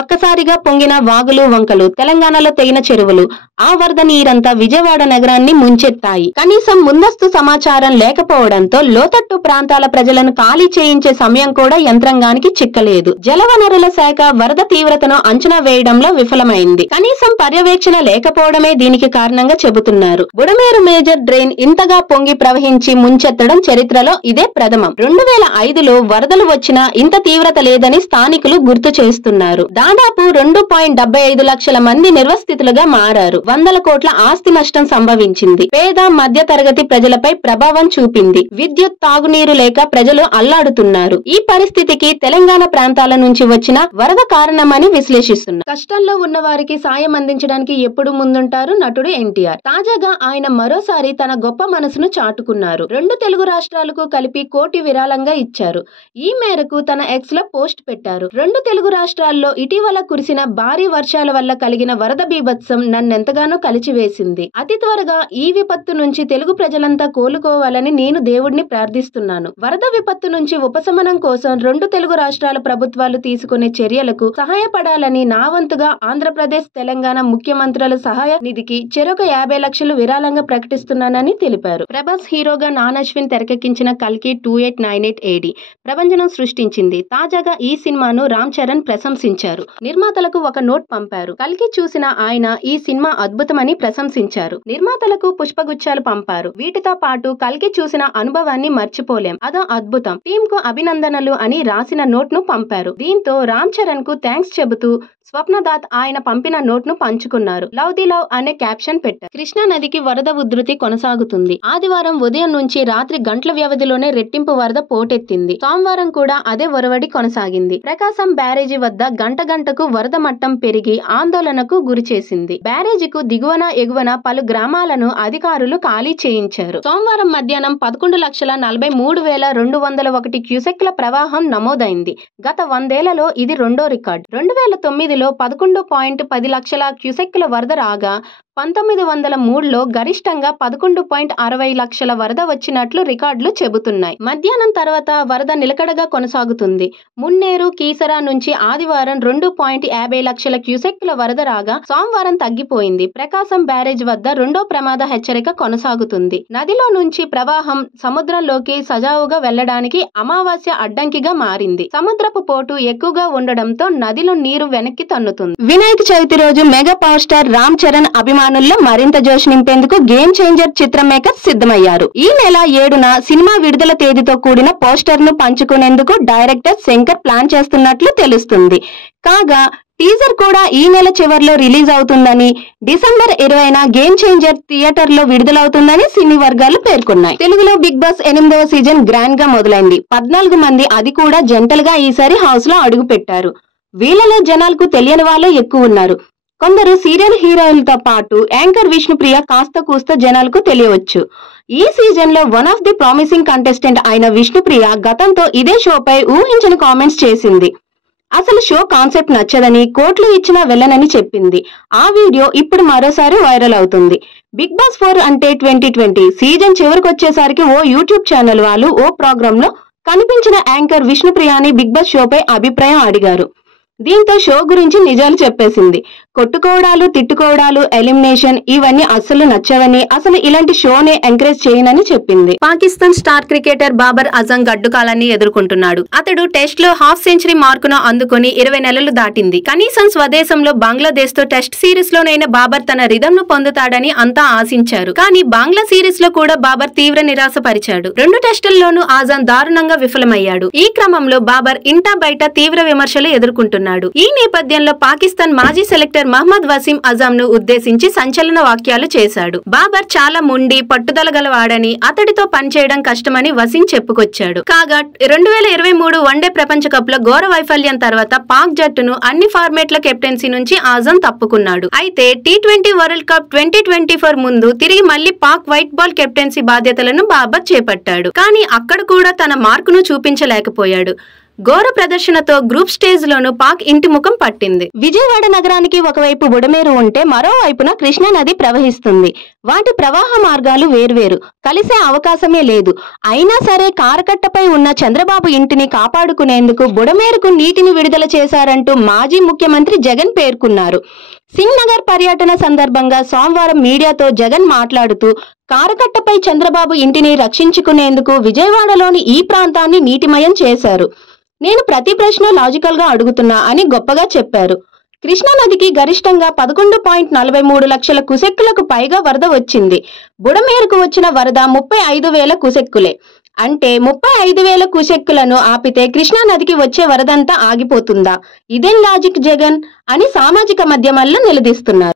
ఒక్కసారిగా పొంగిన వాగులు వంకలు, తెలంగాణలో తెగిన చెరువులు, ఆ వరద నీరంతా విజయవాడ నగరాన్ని ముంచెత్తాయి. కనీసం ముందస్తు సమాచారం లేకపోవడంతో లోతట్టు ప్రాంతాల ప్రజలను ఖాళీ చేయించే సమయం కూడా యంత్రాంగానికి చిక్కలేదు. జలవనరుల శాఖ వరద తీవ్రతను అంచనా వేయడంలో విఫలమైంది. కనీసం పర్యవేక్షణ లేకపోవడమే దీనికి కారణంగా చెబుతున్నారు. బుడమేరు మేజర్ డ్రైన్ ఇంతగా పొంగి ప్రవహించి ముంచెత్తడం చరిత్రలో ఇదే ప్రథమం. 2005లో వరదలు వచ్చినా ఇంత తీవ్రత లేదని స్థానికులు గుర్తు చేస్తున్నారు. దాదాపు 2.75 లక్షల మంది నిర్వస్థితులుగా మారారు. వందల కోట్ల ఆస్తి నష్టం సంభవించింది. పేద మధ్య తరగతి ప్రజలపై ప్రభావం చూపింది. విద్యుత్, తాగునీరు లేక ప్రజలు అల్లాడుతున్నారు. ఈ పరిస్థితికి తెలంగాణ ప్రాంతాల నుంచి వచ్చిన వరద కారణమని విశ్లేషిస్తున్నారు. కష్టంలో ఉన్న వారికి సాయం అందించడానికి ఎప్పుడు ముందుంటారు నటుడు ఎన్టీఆర్. తాజాగా ఆయన మరోసారి తన గొప్ప మనసును చాటుకున్నారు. 2 తెలుగు రాష్ట్రాలకు కలిపి 1 కోటి విరాళంగా ఇచ్చారు. ఈ మేరకు తన ఎక్స్ లో పోస్ట్ పెట్టారు. 2 తెలుగు రాష్ట్రాల్లో ఇటీవల కురిసిన భారీ వర్షాల వల్ల కలిగిన వరద బీభత్సం నన్నెంతగానో కలిచివేసింది. అతి త్వరగా ఈ విపత్తు నుంచి తెలుగు ప్రజలంతా కోలుకోవాలని నేను దేవుడిని ప్రార్థిస్తున్నాను. వరద విపత్తు నుంచి ఉపశమనం కోసం 2 తెలుగు రాష్ట్రాల ప్రభుత్వాలు తీసుకునే చర్యలకు సహాయపడాలని నా వంతుగా ఆంధ్రప్రదేశ్, తెలంగాణ ముఖ్యమంత్రుల సహాయ నిధికి చెరొక 50 లక్షలు విరాళంగా ప్రకటిస్తున్నానని తెలిపారు. ప్రభాస్ హీరోగా నాన్ అశ్విన్ తెరకెక్కించిన కల్కి 2898 AD ప్రభంజనం సృష్టించింది. తాజాగా ఈ సినిమాను రామ్ చరణ్ ప్రశంసించారు. నిర్మాతలకు ఒక నోట్ పంపారు. కల్కి చూసిన ఆయన ఈ సినిమా అద్భుతమని ప్రశంసించారు. నిర్మాతలకు పుష్పగుచ్చాలు పంపారు. వీటితో పాటు కల్కి చూసిన అనుభవాన్ని మర్చిపోలేం, అదో అద్భుతం, టీమ్ కు అభినందనలు అని రాసిన నోట్ ను పంపారు. దీంతో రామ్ చరణ్ కు థ్యాంక్స్ చెబుతూ స్వప్నదాత్ ఆయన పంపిన నోట్ ను పంచుకున్నారు. లవ్ ది లవ్ అనే క్యాప్షన్ పెట్టారు. కృష్ణా నదికి వరద ఉధృతి కొనసాగుతుంది. ఆదివారం ఉదయం నుంచి రాత్రి గంటల వ్యవధిలోనే రెట్టింపు వరద పోటెత్తింది. సోమవారం కూడా అదే ఒరవడి కొనసాగింది. ప్రకాశం బ్యారేజీ వద్ద గంటకు వరద మట్టం పెరిగి ఆందోళనకు గురిచేసింది. బ్యారేజీకు దిగువన ఎగువన పలు గ్రామాలను అధికారులు ఖాళీ చేయించారు. సోమవారం మధ్యాహ్నం 11,43,201 క్యూసెక్ల ప్రవాహం నమోదైంది. గత 100 ఏళ్లలో ఇది రెండో రికార్డు. 2009లో 11.10 లక్షల క్యూసెక్ల వరద రాగా 1903లో గరిష్టంగా 11.60 లక్షల వరద వచ్చినట్లు రికార్డులు చెబుతున్నాయి. మధ్యాహ్నం తర్వాత వరద నిలకడగా కొనసాగుతుంది. మున్నేరు, కీసరా నుంచి ఆదివారం 2.50 లక్షల క్యూసెక్ల వరద రాగా సోమవారం తగ్గిపోయింది. ప్రకాశం బ్యారేజ్ వద్ద రెండో ప్రమాద హెచ్చరిక కొనసాగుతుంది. నదిలో నుంచి ప్రవాహం సముద్రంలోకి సజావుగా వెళ్లడానికి అమావాస్య అడ్డంకిగా మారింది. సముద్రపు పోటు ఎక్కువగా ఉండడంతో నదిలో నీరు వెనక్కి తన్నుతుంది. వినాయక చవితి రోజు mega power star Ram Charan అభిమానుల్లో మరింత జోష్ నింపేందుకు గేమ్ చేంజర్ చిత్ర మేకర్స్ సిద్ధమయ్యారు. ఈ నెల 7న సినిమా విడుదల తేదీతో కూడిన పోస్టర్ ను పంచుకునేందుకు డైరెక్టర్ శంకర్ ప్లాన్ చేస్తున్నట్లు తెలుస్తుంది. కాగా టీజర్ కూడా ఈ నెల చివర్లో రిలీజ్ అవుతుందని, డిసెంబర్ 20న గేమ్ చేంజర్ థియేటర్ లో విడుదలవుతుందని సినీ వర్గాలు పేర్కొన్నాయి. తెలుగులో బిగ్ బాస్ 8వ సీజన్ గ్రాండ్ గా మొదలైంది. 14 మంది, అది కూడా జంటలుగా ఈసారి హౌస్ లో అడుగు పెట్టారు. వీళ్ళలో జనాలకు తెలియని వాళ్ళే ఎక్కువ ఉన్నారు. కొందరు సీరియల్ హీరోయిన్లతో పాటు యాంకర్ విష్ణుప్రియ కాస్త కూస్త జనాలకు తెలియవచ్చు. ఈ సీజన్ లో one of the promising contestant అయిన విష్ణుప్రియ గతంతో ఇదే షోపై ఊహించిన కామెంట్స్ చేసింది. అసలు షో కాన్సెప్ట్ నచ్చదని, కోట్లు ఇచ్చినా వెళ్ళనని చెప్పింది. ఆ వీడియో ఇప్పుడు మరోసారి వైరల్ అవుతుంది. బిగ్ బాస్ 4 అంటే 2020 సీజన్ చివరికొచ్చేసరికి ఓ యూట్యూబ్ ఛానల్ వాళ్ళు ఓ ప్రోగ్రామ్ లో కనిపించిన యాంకర్ విష్ణుప్రియని బిగ్ బాస్ షోపై అభిప్రాయం అడిగారు. దీంతో షో గురించి నిజాలు చెప్పేసింది. కొట్టుకోవడాలు, తిట్టుకోవడాలు, ఎలిమినేషన్ ఇవన్నీ అస్సలు నచ్చవని, అసలు ఇలాంటి షోనే ఎంకరేజ్ చేయనని చెప్పింది. పాకిస్తాన్ స్టార్ క్రికెటర్ బాబర్ అజం గడ్డుకాలాన్ని ఎదుర్కొంటున్నాడు. అతడు టెస్ట్ లో హాఫ్ సెంచరీ మార్కును అందుకొని 20 నెలలు దాటింది. కనీసం స్వదేశంలో బంగ్లాదేశ్ తో టెస్ట్ సిరీస్ లోనైనా బాబర్ తన రిధం ను పొందుతాడని అంతా ఆశించారు. కానీ బంగ్లా సిరీస్ లో కూడా బాబర్ తీవ్ర నిరాశపరిచాడు. 2 టెస్టుల్లోనూ ఆజం దారుణంగా విఫలమయ్యాడు. ఈ క్రమంలో బాబర్ ఇంటా బయట తీవ్ర విమర్శలు ఎదుర్కొంటున్నాడు. ఈ నేపథ్యంలో పాకిస్తాన్ మాజీ సెలెక్టర్ మహమ్మద్ వసీం అజం ను ఉద్దేశించి సంచలన వ్యాఖ్యలు చేశాడు. బాబర్ చాలా మొండి, పట్టుదల గలవాడని, అతడితో పనిచేయడం కష్టమని వసీం చెప్పుకొచ్చాడు. కాగా 2023 వన్డే ప్రపంచ కప్ లో ఘోర వైఫల్యం తర్వాత పాక్ జట్టును అన్ని ఫార్మేట్ల కెప్టెన్సీ నుంచి ఆజం తప్పుకున్నాడు. అయితే T20 వరల్డ్ కప్ 2024 ముందు తిరిగి మళ్లీ పాక్ వైట్ బాల్ కెప్టెన్సీ బాధ్యతలను బాబర్ చేపట్టాడు. కానీ అక్కడ కూడా తన మార్కును చూపించలేకపోయాడు. ఘోర ప్రదర్శనతో గ్రూప్ స్టేజ్ లోను పాక్ ఇంటి ముఖం పట్టింది. విజయవాడ నగరానికి ఒకవైపు బుడమేరు ఉంటే మరోవైపున కృష్ణా నది ప్రవహిస్తుంది. వాటి ప్రవాహ మార్గాలు వేర్వేరు, కలిసే అవకాశమే లేదు. అయినా సరే కారకట్టపై ఉన్న చంద్రబాబు ఇంటిని కాపాడుకునేందుకు బుడమేరుకు నీటిని విడుదల చేశారంటూ మాజీ ముఖ్యమంత్రి జగన్ పేర్కొన్నారు. సింగ్ నగర్ పర్యటన సందర్భంగా సోమవారం మీడియాతో జగన్ మాట్లాడుతూ కారకట్టపై చంద్రబాబు ఇంటిని రక్షించుకునేందుకు విజయవాడలోని ఈ ప్రాంతాన్ని నీటిమయం చేశారు. నేను ప్రతి ప్రశ్న లాజికల్ గా అడుగుతున్నా అని గొప్పగా చెప్పారు. కృష్ణా నదికి గరిష్టంగా 11.43 లక్షల క్యూసెక్కులకు పైగా వరద వచ్చింది. బుడమేరుకు వచ్చిన వరద 35,000 క్యూసెక్కులే. అంటే 35,000 క్యూసెక్కులను ఆపితే కృష్ణా నదికి వచ్చే వరదంతా ఆగిపోతుందా? ఇదేం లాజిక్ జగన్ అని సామాజిక మాధ్యమాల్లో నిలదీస్తున్నారు.